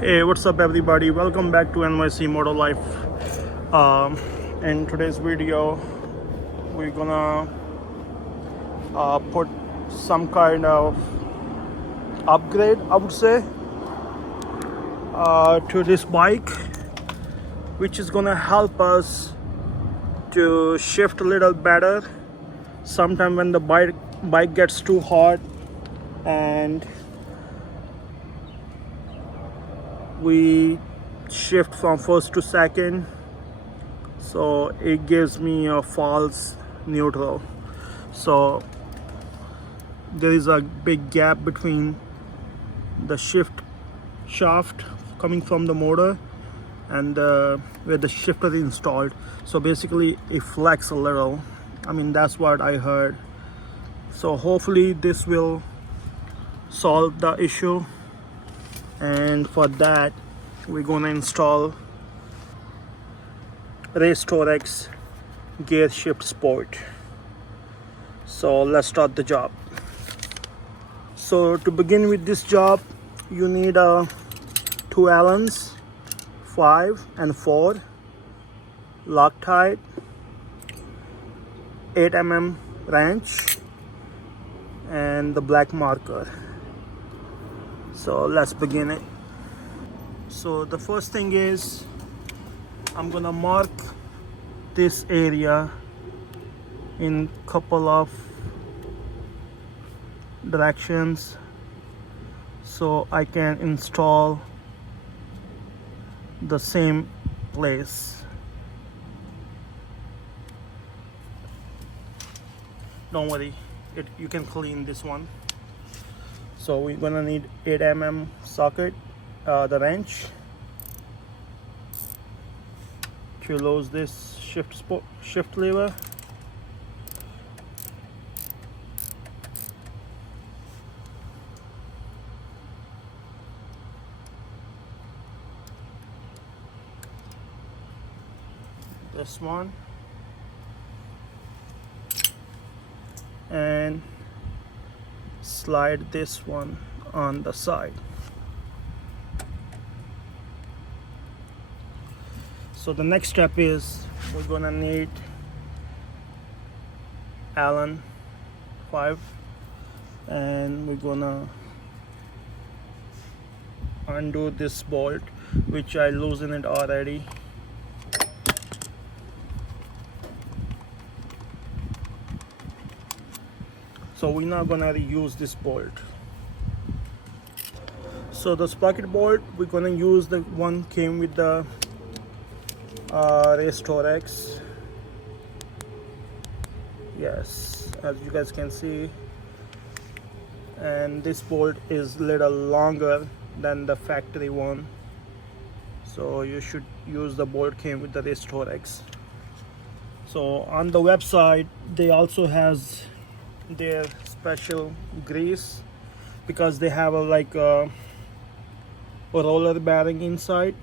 Hey, what's up, everybody? Welcome back to NYC Moto Life. In today's video, we're gonna put some kind of upgrade, I would say, to this bike, which is gonna help us to shift a little better. Sometime when the bike gets too hot and we shift from first to second, so it gives me a false neutral. So there is a big gap between the shift shaft coming from the motor and where the shifter is installed. So basically it flex a little. I mean, that's what I heard. So hopefully this will solve the issue, and for that we're gonna install Racetorx gear shift sport. So let's start the job. So to begin with this job, you need two Allens, 5 and 4, Loctite, 8 mm wrench, and the black marker. So let's begin it. So the first thing is I'm gonna mark this area in couple of directions so I can install the same place. Don't worry, you can clean this one. So we're gonna need 8 mm socket, the wrench to lose this shift lever. This one, and slide this one on the side. So the next step is we're gonna need Allen 5, and we're gonna undo this bolt, which I loosened it already. So we're not gonna reuse this bolt. So the sprocket bolt, we're gonna use the one came with the Racetorx. Yes, as you guys can see, and this bolt is little longer than the factory one, so you should use the bolt came with the Racetorx. So on the website they also has their special grease, because they have a roller bearing inside.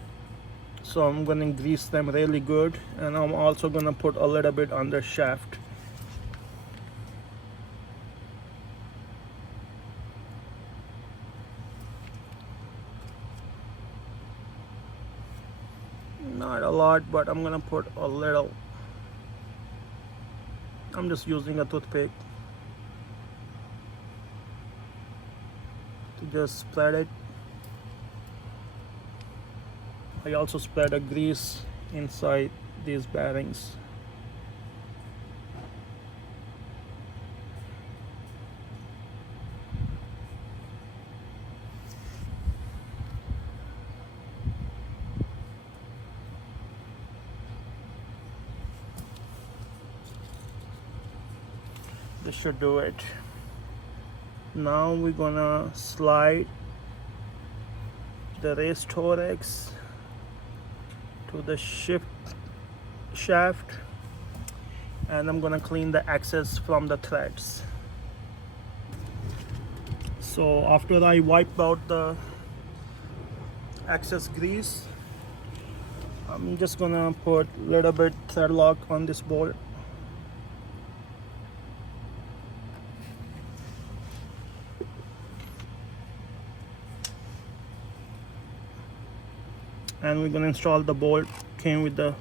So I'm gonna grease them really good, and I'm also gonna put a little bit on the shaft. Not a lot, but I'm gonna put a little. I'm just using a toothpick to just spread it. I also spread a grease inside these bearings. This should do it. Now we're gonna slide the Racetorx to the shift shaft, and I'm gonna clean the excess from the threads. So after I wipe out the excess grease, I'm just gonna put a little bit thread lock on this bolt. and we're gonna install the bolt. Came with the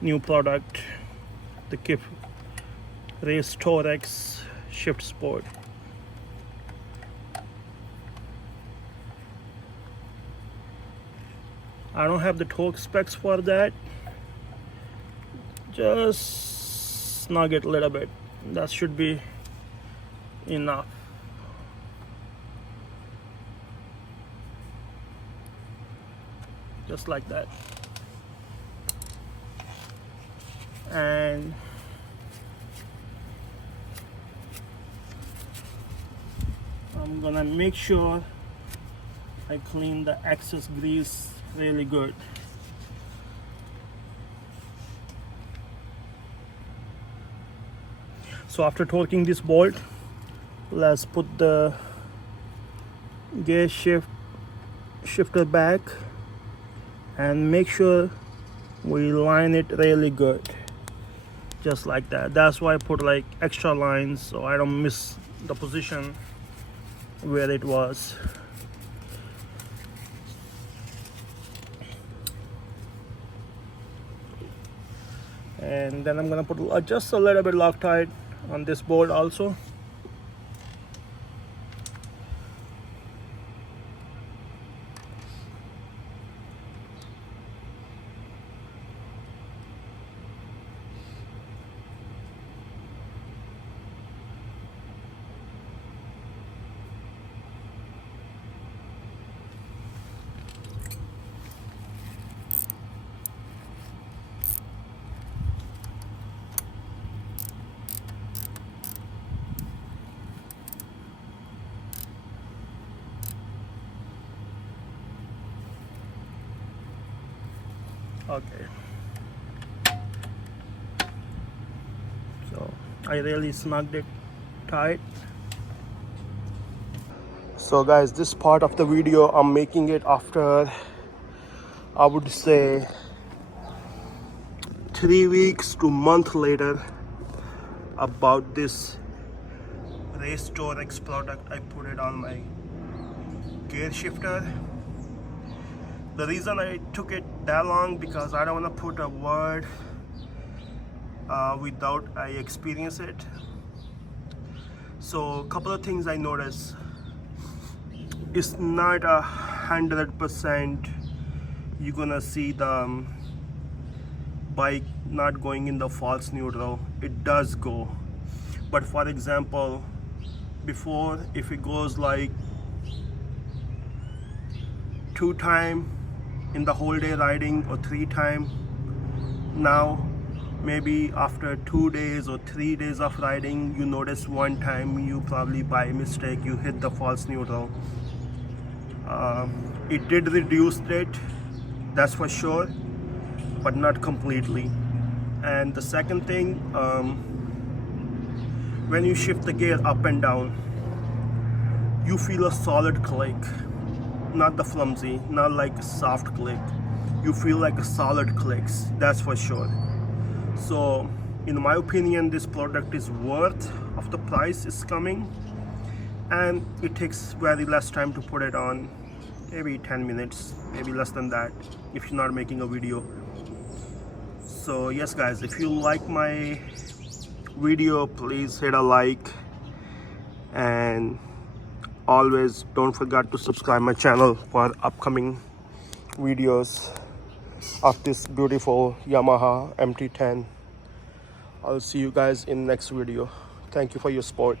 new product, the Racetorx shift sport. I don't have the torque specs for that. Just snug it a little bit. That should be enough. Just like that. And I'm gonna make sure I clean the excess grease really good. So after torquing this bolt, let's put the gear shifter back and make sure we line it really good, just like that. That's why I put like extra lines so I don't miss the position where it was. And then I'm gonna put just a little bit Loctite on this bolt also. Okay, so I really snugged it tight. So guys, this part of the video I'm making it after, I would say, 3 weeks to month later, about this Racetorx product. I put it on my gear shifter. The reason I took it that long because I don't want to put a word without I experience it. So a couple of things I noticed. It's not 100% you're gonna see the bike not going in the false neutral. It does go, but for example, before, if it goes like 2 times in the whole day riding or 3 times, now maybe after 2 days or 3 days of riding, you notice 1 time you probably by mistake you hit the false neutral. It did reduce it, that's for sure, but not completely. And the second thing, when you shift the gear up and down, you feel a solid click, not the flimsy, not like a soft click. You feel like a solid clicks, that's for sure. So in my opinion, this product is worth of the price is coming, and it takes very less time to put it on, maybe 10 minutes, maybe less than that if you're not making a video. So yes guys, if you like my video, please hit a like, and always don't forget to subscribe my channel for upcoming videos of this beautiful Yamaha mt10. I'll see you guys in next video. Thank you for your support.